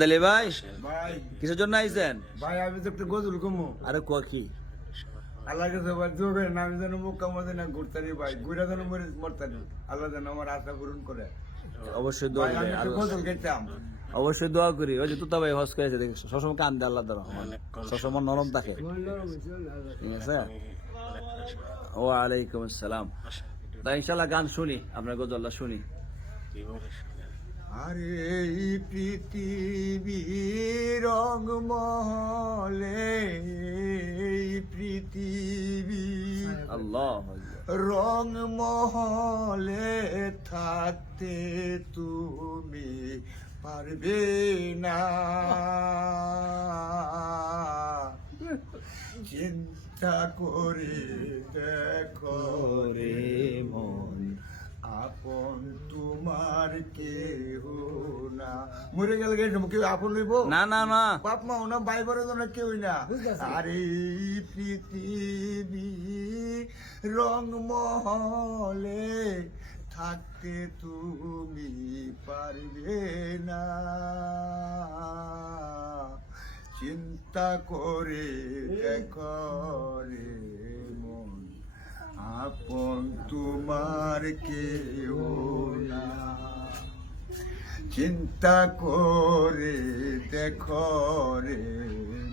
দালি ভাই ভাই কিসের জন্য আইছেন? ভাই আমি তো একটু গজল কমো আরে কি আল্লাহ কাছে ভাই যোগে না আমি যেন মুখ কামাতে না ঘুরতারি ভাই ঘুরে যেন মরতারি আল্লাহ যেন আমার আশা পূরণ করে অবশ্যই দোয়া ভাই আমি করি, একটু গজল গেতাম অবশ্যই দোয়া করি। ওই যে তুতা ভাই হজ করেছে দেখি সবসময় কান্দে আল্লাহ দ্বারা সবসময় নরম থাকে, ঠিক আছে। ওয়ালাইকুম আসসালাম। তাই ইনশাল্লাহ গান শুনি, আপনার গজলটা শুনি। আরে এই পৃথিবী রংমহলে এই পৃথিবী আল্লাহ রংমহলে থাকতে তুমি পারবে না চিন্তা করে দেখো রে মন আপন তোমার কেহ না মরে গেলে কেউ আপন লইব না না না বাপ মা না ভাই বড় না কেউই না আরে এই পৃথিবী রংমহলে থাকতে তুমি পারবে না চিন্তা করে দেখো রে মন আপন তোমার কেউ না চিন্তা করে দেখো রে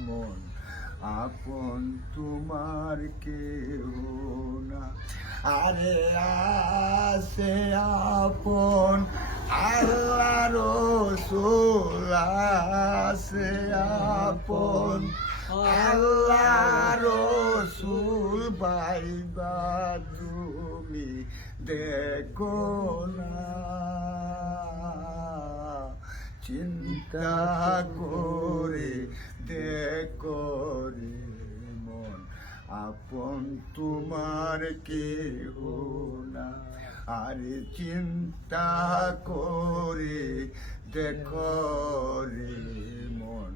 মন আপন তোমার কেউ না আরে আসে আপন আল্লাহ রসুল আসে আপন আল্লাহ রসুল বাইবা তুমি দেখো না চিন্তা করে দেখো রে মন আপন তোমার কেহ না আরে চিন্তা করে দেখো রে মন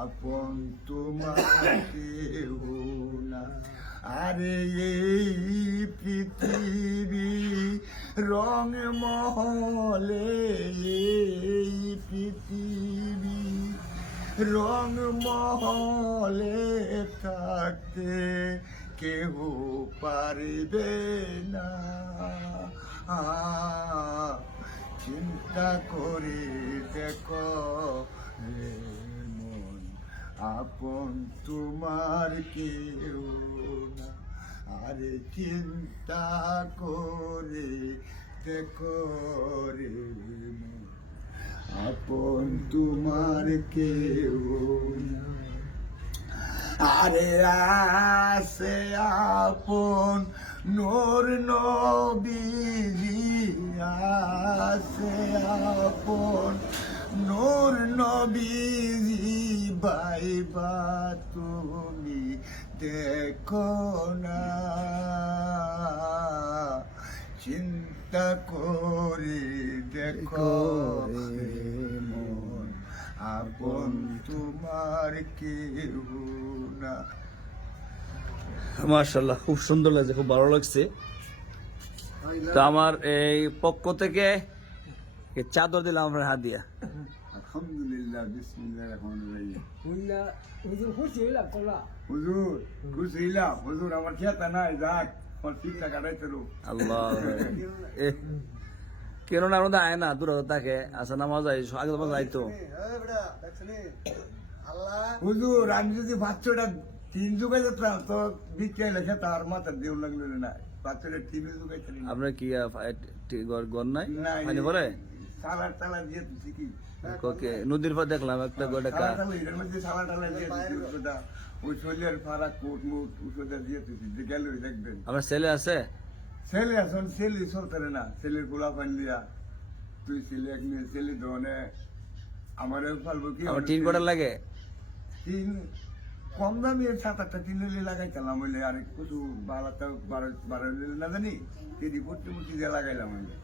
আপন তোমার কেহ না আরে এই পৃথিবী রং মহলে এই পৃথিবী রং মহলে থাকতে কেহ পারবে না চিন্তা করে দেখো রে মন আপন তোমার কেউ না আরে চিন্তা করে দেখো রে মন আপন তোমার কেউ না আরে আসে আপন নূর নবীজি আসে আপন নূর নবীজি বাইবা তুমি দেখো না চিন্তা করে দেখো রে মন আপন তোমার কেউ না। মাশাআল্লাহ, খুব সুন্দর লাগছে, খুব ভালো লাগছে। তো আমার এই পক্ষ থেকে এই চাদর দিলাম আপনার হাত দিয়া। আলহামদুলিল্লাহ বিসমিল্লাহির রহমানির রহিম হুজুর খুশি হইলাম তোলা হুজুর খুশি হইলাম হুজুর আমার খেতা নাই যাক আমার শিক্ষা কাটাইতে আল্লাহ কেন না আমাদের আয় না দূর থাকে আসা নামাজ আগে নামাজ আইতো। হুজুর আমি যদি বাচ্চাটা 3 যুগে যেতাম তো বিক্রি লেখা তার মাথা দেউ লাগলো না বাচ্চাটা 3 যুগাইতে আপনার কি গর নাই নাই পানি পরে সালার টালা দিয়ে তুই কি ওকে নদীর পর দেখলাম একটা গোটা সালার টালা এর মধ্যে সালার টালা দিয়ে তুই ওটা ওই শরীরের ফারাক কোট মুট ওষুধটা দিয়ে তুই গেল দেখবেন আমার ছেলে আছে। ছেলে এখন ছেলে চলতে না ছেলের গোলা পান দিয়া তুই ছেলে এক মেয়ে ছেলে ধরনে আমার ফালবো কি আমার টিন কোটা লাগে তিন কম দামি 7-8টা টিনেলি লাগাইতাম হইলে আর কিছু 12 না জানি কেদি পট্টি দিয়ে লাগাইলাম হইলে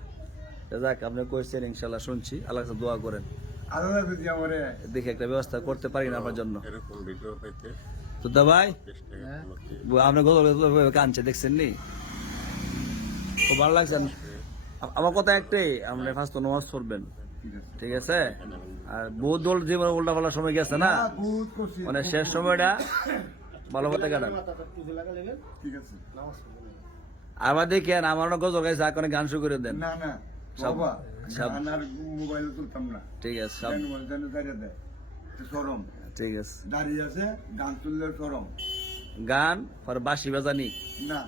যাক আপনি কইছেন ইনশাআল্লাহ শুনছি, আল্লাহ কাছে দোয়া করেন আল্লাহ যদি আমারে দেখি একটা ব্যবস্থা করতে পারি না আপনার জন্য। এরকম ভিডিও পেতে তো দা ভাই চেষ্টা করতে আপনার গত কানছে দেখছেন নি, খুব ভালো লাগছে। আমার কথা একটাই, আপনি ফার্স্ট নামাজ পড়বেন, ঠিক আছে ঠিক আছে আর বহুত দল জীবন উল্টা পাল্টা সময় গেছে না বহুত করছি মানে শেষ সময়টা ভালো মতো কাটান ঠিক আছে আবার দেখেন আমার গজল গাইছে আর গান শুরু করে দেন না না সব- বাবা সব- গান আর মোবাইলে তুলতাম না ঠিক আছে সব কেন বলতেন দাঁড়িয়ে দেয় তো সরম ঠিক আছে দাঁড়িয়ে আছে গান তুললে সরম গান পরে বাঁশি বাজানি না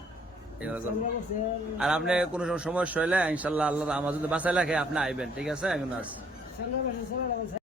এভাবে করবো। আর আপনি কোনো সময় সমস্যা হইলে ইনশাল্লাহ আল্লাহ আমার যদি বাঁচাই রাখে আপনি আইবেন ঠিক আছে এখন আছে সামনে বসে